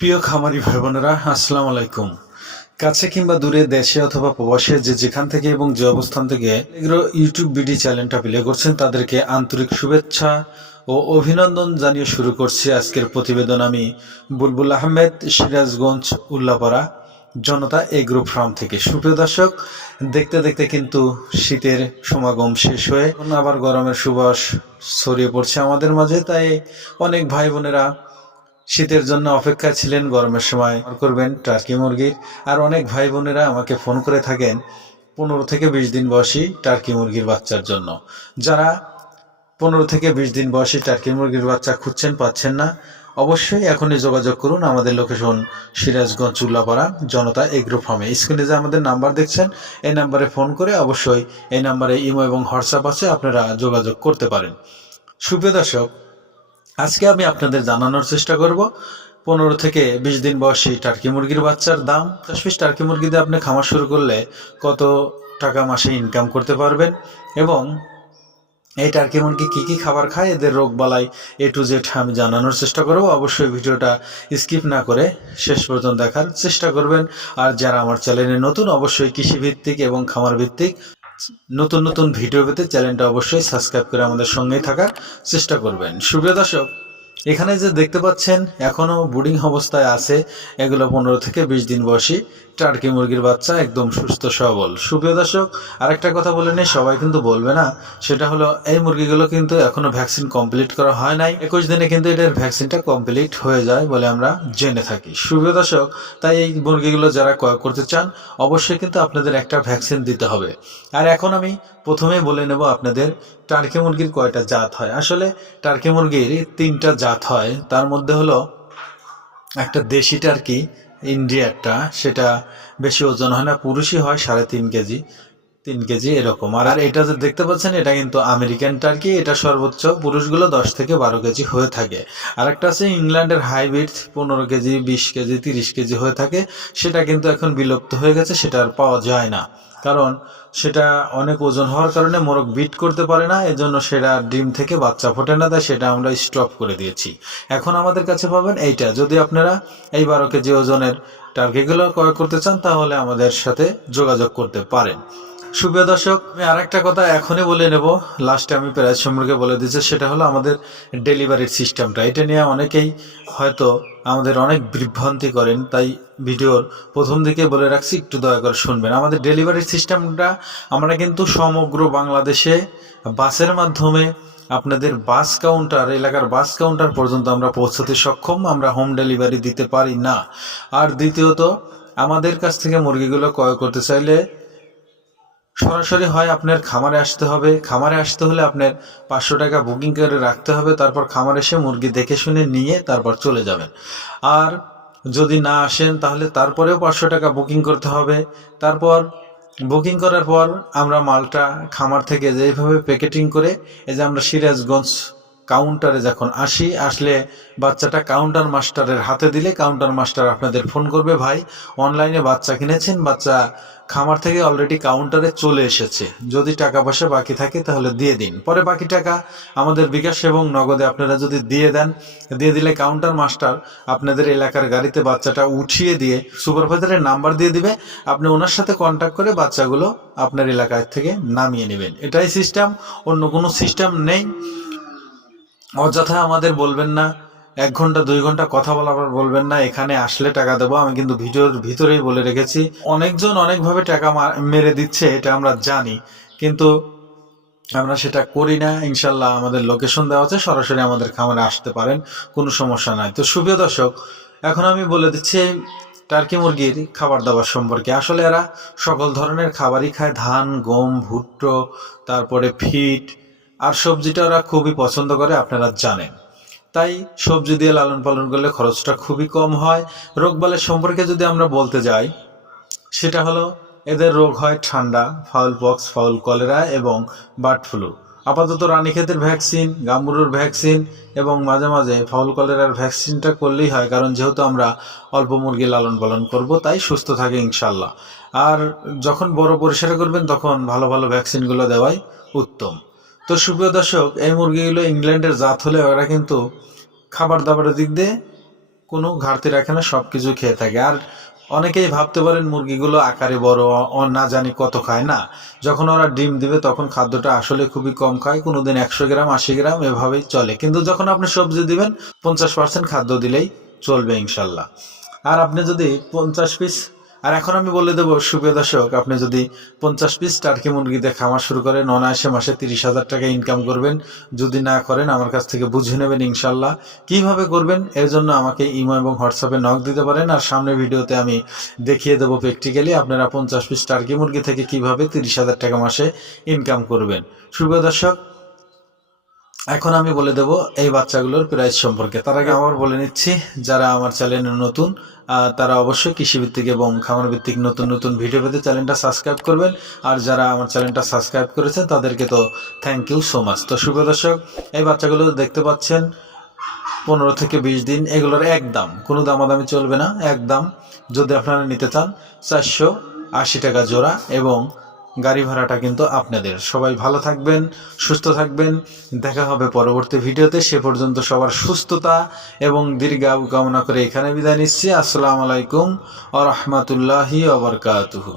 প্রিয় খামারি ভাই বোনেরা, আসসালামু আলাইকুম। কাছে কিংবা দূরে, দেশে অথবা প্রবাসে, যে যেখান থেকে এবং যে অবস্থান থেকে এগ্রো ইউটিউব বিডি চ্যানেলটা প্লে করছেন তাদেরকে আন্তরিক শুভেচ্ছা ও অভিনন্দন জানিয়ে শুরু করছি আজকের প্রতিবেদন। আমি বুলবুল আহমেদ, সিরাজগঞ্জ উল্লাপাড়া জনতা এগ্রো ফার্ম থেকে। সুপ্রিয় দর্শক, দেখতে দেখতে কিন্তু শীতের সমাগম শেষ হয়ে এখন আবার গরমের সুবাস ছড়িয়ে পড়ছে আমাদের মাঝে। তাই অনেক ভাই বোনেরা শীতের জন্য অপেক্ষা ছিলেন, গরমের সময় করবেন টার্কি মুরগির। আর অনেক ভাই বোনেরা আমাকে ফোন করে থাকেন 15 থেকে 20 দিন বয়সী টার্কি মুরগির বাচ্চার জন্য। যারা 15 থেকে 20 দিন বয়সী টার্কি মুরগির বাচ্চা খুঁজছেন, পাচ্ছেন না, অবশ্যই এখনই যোগাযোগ করুন। আমাদের লোকেশন সিরাজগঞ্জ উল্লাপাড়া জনতা এগ্রো ফার্মে। স্ক্রিনে যে আমাদের নাম্বার দেখছেন, এই নাম্বারে ফোন করে অবশ্যই এই নাম্বারে ইমো এবং হোয়াটসঅ্যাপ আছে, আপনারা যোগাযোগ করতে পারেন। সুপ্রিয় দর্শক, আজকে আমি আপনাদের জানানোর চেষ্টা করব 15 থেকে 20 দিন বয়সী টার্কি মুরগির বাচ্চার দাম। 10 পিস টার্কি মুরগি দিয়ে আপনি খামার শুরু করলে কত টাকা মাসে ইনকাম করতে পারবেন, এবং এই টার্কি মুরগি কী কী খাবার খায়, এদের রোগ বালাই A to Z আমি জানানোর চেষ্টা করব। অবশ্যই ভিডিওটা স্কিপ না করে শেষ পর্যন্ত দেখার চেষ্টা করবেন। আর যারা আমার চ্যানেলে নতুন, অবশ্যই কৃষিভিত্তিক এবং খামার ভিত্তিক নতুন নতুন ভিডিও পেতে চ্যানেলটা অবশ্যই সাবস্ক্রাইব করে আমাদের সঙ্গেই থাকার চেষ্টা করবেন। সুপ্রিয় দর্শক, এখানে যে দেখতে পাচ্ছেন এখনও বুডিং অবস্থায় আছে, এগুলো 15 থেকে 20 দিন বয়সী টার্কি মুরগির বাচ্চা, একদম সুস্থ সবল। সুপ্রিয় দর্শক, আরেকটা কথা বলে নেই, সবাই কিন্তু বলবে না, সেটা হলো এই মুরগিগুলো কিন্তু এখনো ভ্যাকসিন কমপ্লিট করা হয় নাই। 21 দিনে কিন্তু এটার ভ্যাকসিনটা কমপ্লিট হয়ে যায় বলে আমরা জেনে থাকি। সুপ্রিয় দর্শক, তাই এই মুরগিগুলো যারা ক্রয় করতে চান, অবশ্যই কিন্তু আপনাদের একটা ভ্যাকসিন দিতে হবে। আর এখন আমি প্রথমেই বলে নেব আপনাদের টার্কি মুরগির কয়টা জাত হয়। আসলে টার্কি মুরগির 3টা জাত হয়। তার মধ্যে হলো একটা দেশি টার্কি, ইন্ডিয়ারটা, সেটা বেশি ওজন হয় না, পুরুষই হয় 3.5 কেজি 3 কেজি এরকম। আর এটা যে দেখতে পাচ্ছেন, এটা কিন্তু আমেরিকান টার্কি, এটা সর্বোচ্চ পুরুষগুলো 10 থেকে 12 কেজি হয়ে থাকে। আরেকটা আছে ইংল্যান্ডের হাইব্রিড, 15 কেজি 20 কেজি 30 কেজি হয়ে থাকে। সেটা কিন্তু এখন বিলুপ্ত হয়ে গেছে, সেটা আর পাওয়া যায় না, কারণ সেটা অনেক ওজন হওয়ার কারণে মোরগ বিট করতে পারে না, এজন্য সেটা ডিম থেকে বাচ্চা ফোটে না, তাই সেটা আমরা স্টপ করে দিয়েছি। এখন আমাদের কাছে পাবেন এইটা। যদি আপনারা এই 12 কেজি ওজনের টার্গেটগুলো ক্রয় করতে চান, তাহলে আমাদের সাথে যোগাযোগ করতে পারেন। সুপ্রিয় দর্শক, আমি আরেকটা কথা এখনই বলে নেব, লাস্টে আমি প্রাইস সম্পর্কে বলে দিচ্ছি, সেটা হলো আমাদের ডেলিভারির সিস্টেমটা। এটা নিয়ে অনেকেই হয়তো আমাদের অনেক বিভ্রান্তি করেন, তাই ভিডিওর প্রথম দিকে বলে রাখছি, একটু দয়া করে শুনবেন। আমাদের ডেলিভারির সিস্টেমটা, আমরা কিন্তু সমগ্র বাংলাদেশে বাসের মাধ্যমে আপনাদের বাস কাউন্টার, এলাকার বাস কাউন্টার পর্যন্ত আমরা পৌঁছাতে সক্ষম। আমরা হোম ডেলিভারি দিতে পারি না। আর দ্বিতীয়ত, আমাদের কাছ থেকে মুরগিগুলো ক্রয় করতে চাইলে সরাসরি হয় আপনার খামারে আসতে হবে। খামারে আসতে হলে আপনার 500 টাকা বুকিং করে রাখতে হবে, তারপর খামারে এসে মুরগি দেখে শুনে নিয়ে তারপর চলে যাবেন। আর যদি না আসেন, তাহলে তারপরেও 500 টাকা বুকিং করতে হবে। তারপর বুকিং করার পর আমরা মালটা খামার থেকে যেভাবে প্যাকেটিং করে, এই যে আমরা সিরাজগঞ্জ কাউন্টারে যখন আসলে বাচ্চাটা কাউন্টার মাস্টারের হাতে দিলে কাউন্টার মাস্টার আপনাদের ফোন করবে, ভাই অনলাইনে বাচ্চা কিনেছেন, বাচ্চা খামার থেকে অলরেডি কাউন্টারে চলে এসেছে, যদি টাকা পয়সা বাকি থাকে তাহলে দিয়ে দিন। পরে বাকি টাকা আমাদের বিকাশ এবং নগদে আপনারা যদি দিয়ে দেন, দিয়ে দিলে কাউন্টার মাস্টার আপনাদের এলাকার গাড়িতে বাচ্চাটা উঠিয়ে দিয়ে সুপারভাইজারের নাম্বার দিয়ে দিবে, আপনি ওনার সাথে কন্ট্যাক্ট করে বাচ্চাগুলো আপনার এলাকার থেকে নামিয়ে নেবেন। এটাই সিস্টেম, অন্য কোনো সিস্টেম নেই। অযথা আমাদের বলবেন না 1 ঘন্টা 2 ঘন্টা কথা বলার পর বলবেন না এখানে আসলে টাকা দেবো। আমি কিন্তু ভিডিওর ভিতরেই বলে রেখেছি, অনেকজন অনেকভাবে টাকা মেরে দিচ্ছে, এটা আমরা জানি, কিন্তু আমরা সেটা করি না। ইনশাল্লাহ আমাদের লোকেশন দেওয়া আছে, সরাসরি আমাদের খামারে আসতে পারেন, কোনো সমস্যা নাই। তো সুপ্রিয় দর্শক, এখন আমি বলে দিচ্ছি টার্কি মুরগির খাবার দাবার সম্পর্কে। আসলে এরা সকল ধরনের খাবারই খায়, ধান, গম, ভুট্টো, তারপরে ফিট, আর সবজিটা ওরা খুবই পছন্দ করে, আপনারা জানেন। তাই সবজি দিয়ে লালন পালন করলে খরচটা খুবই কম হয়। রোগবালাই সম্পর্কে যদি আমরা বলতে যাই, সেটা হলো এদের রোগ হয় ঠান্ডা, ফাউল পক্স, ফাউল কলেরা এবং বার্ড ফ্লু। আপাতত রানীক্ষেতের ভ্যাকসিন, গাম্বুরুর ভ্যাকসিন এবং মাঝে মাঝে ফাউল কলেরার ভ্যাকসিনটা করলেই হয়, কারণ যেহেতু আমরা অল্প মুরগি লালন পালন করব, তাই সুস্থ থাকে ইনশাল্লাহ। আর যখন বড় পরিসরে করবেন, তখন ভালো ভালো ভ্যাকসিনগুলো দেওয়াই উত্তম। তো সুপ্রিয় দর্শক, এই মুরগিগুলো ইংল্যান্ডের জাত হলে ওরা কিন্তু খাবার দাবারের দিক দিয়ে কোনো ঘাটতি রাখে না, সব কিছু খেয়ে থাকে। আর অনেকেই ভাবতে পারেন মুরগিগুলো আকারে বড়, না জানি কত খায়। না, যখন ওরা ডিম দিবে তখন খাদ্যটা আসলে খুবই কম খায়, কোনোদিন 100 গ্রাম 80 গ্রাম এভাবেই চলে। কিন্তু যখন আপনি সবজি দিবেন 50% খাদ্য দিলেই চলবে ইনশাল্লাহ। আর আপনি যদি 50 পিস, আর এখন আমি বলে দেবো সুপ্রিয় দর্শক, আপনি যদি 50 পিস টার্কি মুরগিতে খামার শুরু করেন, অনায়াসে মাসে 30,000 টাকা ইনকাম করবেন। যদি না করেন আমার কাছ থেকে বুঝে নেবেন ইনশাল্লাহ। কিভাবে করবেন এর জন্য আমাকে ইমো এবং হোয়াটসঅ্যাপে নক দিতে পারেন, আর সামনের ভিডিওতে আমি দেখিয়ে দেবো প্র্যাকটিক্যালি আপনারা 50 পিস টার্কি মুরগি থেকে কিভাবে 30,000 টাকা মাসে ইনকাম করবেন। সুপ্রিয় দর্শক, এখন আমি বলে দেব এই বাচ্চাগুলোর প্রাইস সম্পর্কে। তার আগে আমার বলে নিচ্ছি, যারা আমার চ্যানেলে নতুন তারা অবশ্যই কৃষিভিত্তিক এবং খামার ভিত্তিক নতুন নতুন ভিডিও পেতে চ্যানেলটা সাবস্ক্রাইব করবেন। আর যারা আমার চ্যানেলটা সাবস্ক্রাইব করেছেন তাদেরকে তো থ্যাংক ইউ সো মাচ। তো শুভ দর্শক, এই বাচ্চাগুলো দেখতে পাচ্ছেন 15 থেকে 20 দিন, এগুলোর একদম কোনো দামাদামি চলবে না, একদম। যদি আপনারা নিতে চান 480 টাকা জোড়া, এবং গাড়ি ভাড়াটা কিন্তু আপনাদের। সবাই ভালো থাকবেন, সুস্থ থাকবেন, দেখা হবে পরবর্তী ভিডিওতে। সে পর্যন্ত সবার সুস্থতা এবং দীর্ঘায়ু কামনা করে এখানে বিদায় নিচ্ছি। আসসালামু আলাইকুম ওয়া রাহমাতুল্লাহি ওয়া বারাকাতুহু।